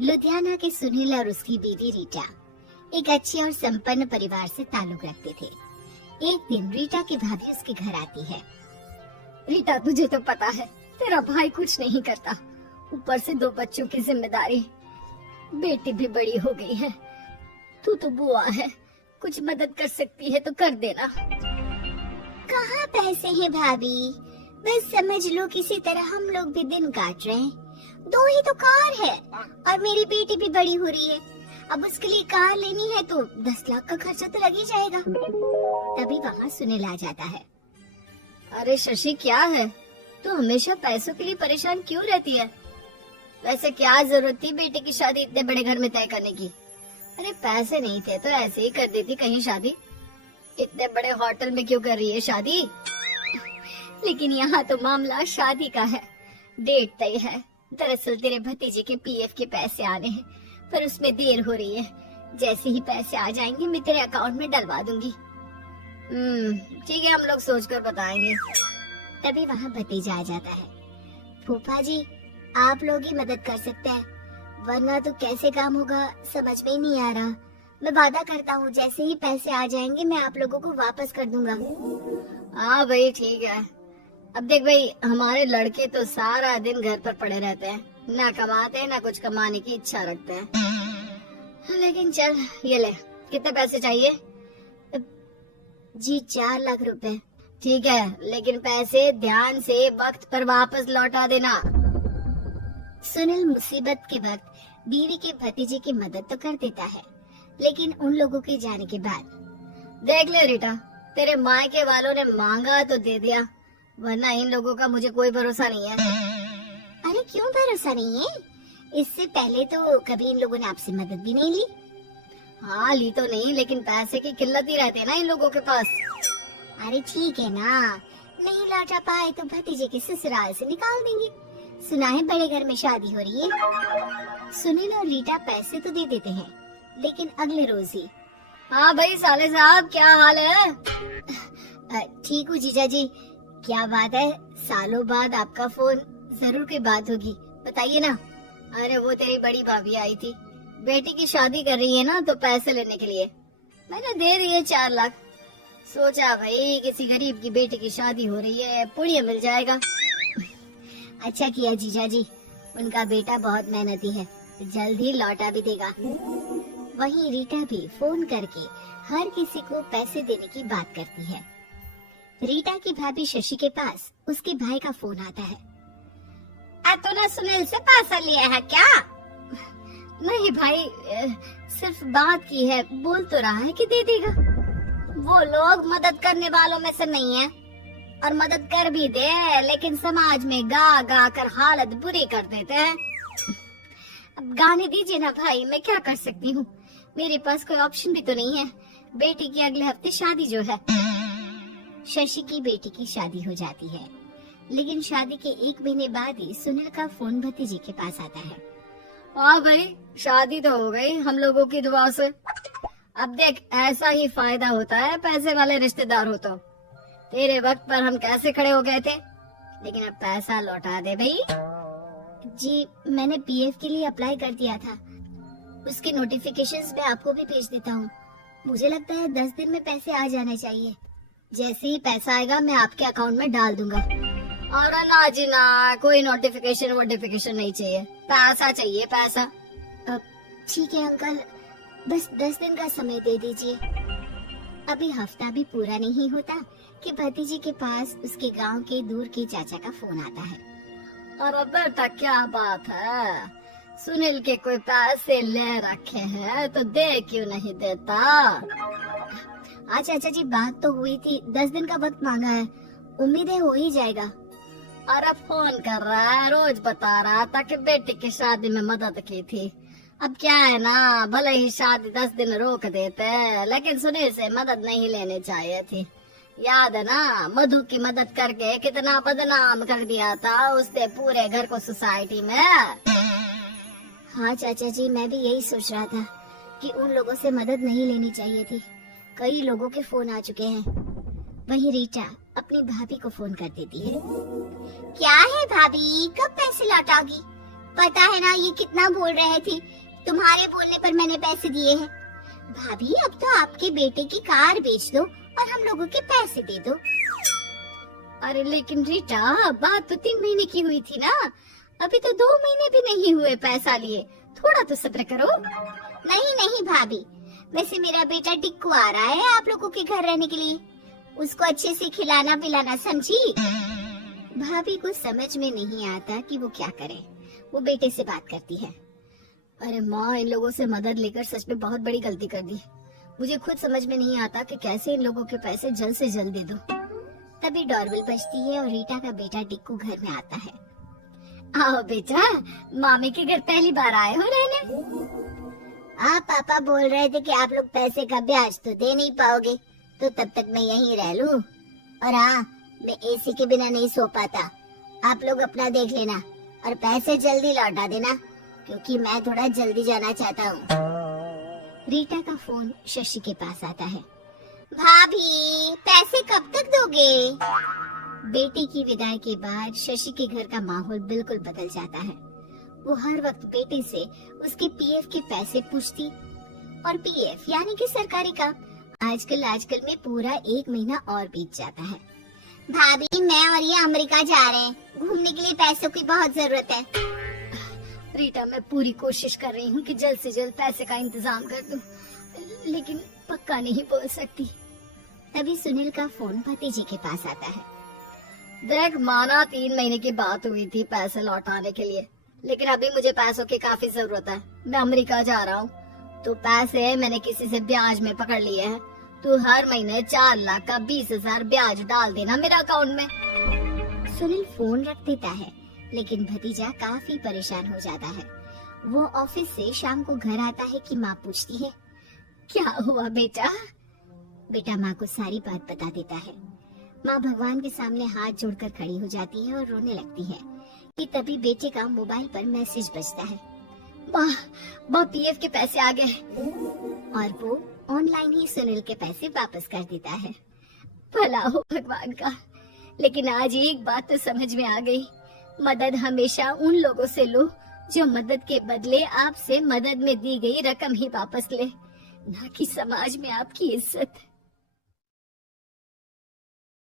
लुधियाना के सुनील और उसकी बीवी रीटा एक अच्छे और संपन्न परिवार से ताल्लुक रखते थे। एक दिन रीटा की भाभी उसके घर आती है। रीटा, तुझे तो पता है तेरा भाई कुछ नहीं करता, ऊपर से 2 बच्चों की जिम्मेदारी, बेटी भी बड़ी हो गई है। तू तो बुआ है, कुछ मदद कर सकती है तो कर देना। कहाँ पैसे हैं भाभी, बस समझ लो किसी तरह हम लोग भी दिन काट रहे हैं। 2 ही तो कार है और मेरी बेटी भी बड़ी हो रही है। अब उसके लिए कार लेनी है तो 10 लाख का खर्चा तो लग ही जाएगा। तभी वहाँ सुनील आ जाता है। अरे शशि, क्या है, तू हमेशा पैसों के लिए परेशान क्यों रहती है? वैसे क्या जरूरत थी बेटी की शादी इतने बड़े घर में तय करने की? अरे पैसे नहीं थे तो ऐसे ही कर देती कहीं शादी। इतने बड़े होटल में क्यों कर रही है शादी? लेकिन यहाँ तो मामला शादी का है, डेट तय है। दरअसल तेरे भतीजे के पीएफ के पैसे आने हैं, पर उसमें देर हो रही है। जैसे ही पैसे आ जाएंगे मैं तेरे अकाउंट में डलवा दूंगी। ठीक है, हम लोग सोचकर बताएंगे। तभी वहाँ भतीजा आ जाता है। फूफा जी, आप लोग ही मदद कर सकते हैं, वरना तो कैसे काम होगा समझ में ही नहीं आ रहा। मैं वादा करता हूँ जैसे ही पैसे आ जाएंगे मैं आप लोगों को वापस कर दूंगा। हाँ भाई ठीक है। अब देख भाई, हमारे लड़के तो सारा दिन घर पर पड़े रहते हैं, ना कमाते हैं ना कुछ कमाने की इच्छा रखते हैं। लेकिन चल ये ले, कितने पैसे चाहिए? जी 4 लाख रुपए। ठीक है, लेकिन पैसे ध्यान से वक्त पर वापस लौटा देना। सुनील मुसीबत के वक्त बीवी के भतीजे की मदद तो कर देता है, लेकिन उन लोगों के जाने के बाद देख ले रीटा, तेरे मायके वालों ने मांगा तो दे दिया, वरना इन लोगों का मुझे कोई भरोसा नहीं है। अरे क्यों भरोसा नहीं है? इससे पहले तो कभी इन लोगों ने आपसे मदद भी नहीं ली। हाँ ली तो नहीं, लेकिन पैसे की किल्लत ही रहती है ना इन लोगों के पास। अरे ठीक है ना, नहीं लौटा पाए तो भतीजे के ससुराल से निकाल देंगे। सुना है बड़े घर में शादी हो रही है। सुनील और रीटा पैसे तो दे देते हैं, लेकिन अगले रोज ही। हाँ भाई साले साहब, क्या हाल है? ठीक हूँ जीजा जी। क्या बात है, सालों बाद आपका फोन, जरूर कोई बात होगी, बताइए ना। अरे वो तेरी बड़ी भाभी आई थी, बेटी की शादी कर रही है ना, तो पैसे लेने के लिए मैंने दे दिए 4 लाख। सोचा भाई किसी गरीब की बेटी की शादी हो रही है, पुण्य मिल जाएगा। अच्छा किया जीजा जी, उनका बेटा बहुत मेहनती है, जल्द ही लौटा भी देगा। वहीं रीटा भी फोन करके हर किसी को पैसे देने की बात करती है। रीटा की भाभी शशि के पास उसके भाई का फोन आता है। तूने सुनील से पैसा लिया है क्या? नहीं भाई, सिर्फ बात की है, बोल तो रहा है कि दे देगा। वो लोग मदद करने वालों में से नहीं है, और मदद कर भी दे लेकिन समाज में गा गा कर हालत बुरी कर देते हैं। अब गाने दीजिए ना भाई, मैं क्या कर सकती हूँ, मेरे पास कोई ऑप्शन भी तो नहीं है। बेटी की अगले हफ्ते शादी जो है। शशि की बेटी की शादी हो जाती है, लेकिन शादी के 1 महीने बाद ही सुनील का फोन भतीजे के पास आता है। हाँ भाई, शादी तो हो गई हम लोगों की दुआ से। अब देख, ऐसा ही फायदा होता है पैसे वाले रिश्तेदार हो तो। तेरे वक्त पर हम कैसे खड़े हो गए थे, लेकिन अब पैसा लौटा दे भाई। जी मैंने पीएफ के लिए अप्लाई कर दिया था, उसके नोटिफिकेशंस मैं आपको भी भेज देता हूँ। मुझे लगता है 10 दिन में पैसे आ जाने चाहिए। जैसे ही पैसा आएगा मैं आपके अकाउंट में डाल दूंगा। और ना जी ना, कोई नोटिफिकेशन नहीं चाहिए, पैसा चाहिए, पैसा। ठीक है अंकल, बस 10 दिन का समय दे दीजिए। अभी हफ्ता भी पूरा नहीं होता कि भतीजे के पास उसके गांव के दूर के चाचा का फोन आता है। और बेटा क्या बात है, सुनील के कोई पैसे ले रखे हैं तो दे क्यों नहीं देता? हाँ चाचा जी, बात तो हुई थी, 10 दिन का वक्त मांगा है, उम्मीद है हो ही जाएगा। अरे फोन कर रहा है, रोज बता रहा था कि बेटी की शादी में मदद की थी। अब क्या है ना, भले ही शादी 10 दिन रोक देते, लेकिन सुनील से मदद नहीं लेनी चाहिए थी। याद है ना, मधु की मदद करके कितना बदनाम कर दिया था उसने पूरे घर को सोसाइटी में। हाँ चाचा जी, मैं भी यही सोच रहा था कि उन लोगों से मदद नहीं लेनी चाहिए थी। कई लोगों के फोन आ चुके हैं। वहीं रीटा अपनी भाभी को फोन कर देती है। क्या है भाभी, कब पैसे लौटाओगी? पता है ना ये कितना बोल रहे थे, तुम्हारे बोलने पर मैंने पैसे दिए हैं। भाभी अब तो आपके बेटे की कार बेच दो और हम लोगों के पैसे दे दो। अरे लेकिन रीटा, बात तो 3 महीने की हुई थी ना, अभी तो 2 महीने भी नहीं हुए पैसा लिए, थोड़ा तो सब्र करो। नहीं नहीं भाभी, वैसे मेरा बेटा टिक्कू आ रहा है आप लोगों के घर रहने के लिए, उसको अच्छे से खिलाना पिलाना, समझी? भाभी को समझ में नहीं आता कि वो क्या करे। वो बेटे से बात करती है। अरे माँ, इन लोगों से मदद लेकर सच में बहुत बड़ी गलती कर दी। मुझे खुद समझ में नहीं आता कि कैसे इन लोगों के पैसे जल्द से जल्द दे दूं। तभी डोरबेल बजती है और रीटा का बेटा टिक्कू घर में आता है। आओ बेटा, मामी के घर पहली बार आए हो रहने? आप पापा बोल रहे थे कि आप लोग पैसे का ब्याज तो दे नहीं पाओगे, तो तब तक मैं यहीं रह लूं। और हाँ, मैं एसी के बिना नहीं सो पाता, आप लोग अपना देख लेना और पैसे जल्दी लौटा देना, क्योंकि मैं थोड़ा जल्दी जाना चाहता हूँ। रीटा का फोन शशि के पास आता है। भाभी पैसे कब तक दोगे? बेटे की विदाई के बाद शशि के घर का माहौल बिल्कुल बदल जाता है। वो हर वक्त बेटे से उसके पीएफ के पैसे पूछती, और पीएफ यानी कि सरकारी काम आजकल में पूरा 1 महीना और बीत जाता है। भाभी मैं और ये अमेरिका जा रहे हैं, घूमने के लिए पैसों की बहुत जरूरत है। रीटा, मैं पूरी कोशिश कर रही हूँ कि जल्द से जल्द पैसे का इंतजाम कर दूं, लेकिन पक्का नहीं बोल सकती। तभी सुनील का फोन भतीजे के पास आता है। देख माना 3 महीने की बात हुई थी पैसे लौटाने के लिए, लेकिन अभी मुझे पैसों की काफी जरूरत है। मैं अमेरिका जा रहा हूँ, तो पैसे मैंने किसी से ब्याज में पकड़ लिए हैं। तू हर महीने 4 लाख का 20,000 ब्याज डाल देना मेरा अकाउंट में। सुनील फोन रख देता है, लेकिन भतीजा काफी परेशान हो जाता है। वो ऑफिस से शाम को घर आता है कि माँ पूछती है, क्या हुआ बेटा? बेटा माँ को सारी बात बता देता है। माँ भगवान के सामने हाथ जोड़कर खड़ी हो जाती है और रोने लगती है कि तभी बेटे का मोबाइल पर मैसेज बजता है। माँ पीएफ के पैसे आ गए। और वो ऑनलाइन ही सुनील के पैसे वापस कर देता है। भला हो भगवान का। लेकिन आज एक बात तो समझ में आ गई, मदद हमेशा उन लोगों से लो जो मदद के बदले आपसे मदद में दी गई रकम ही वापस ले, ना कि समाज में आपकी इज्जत।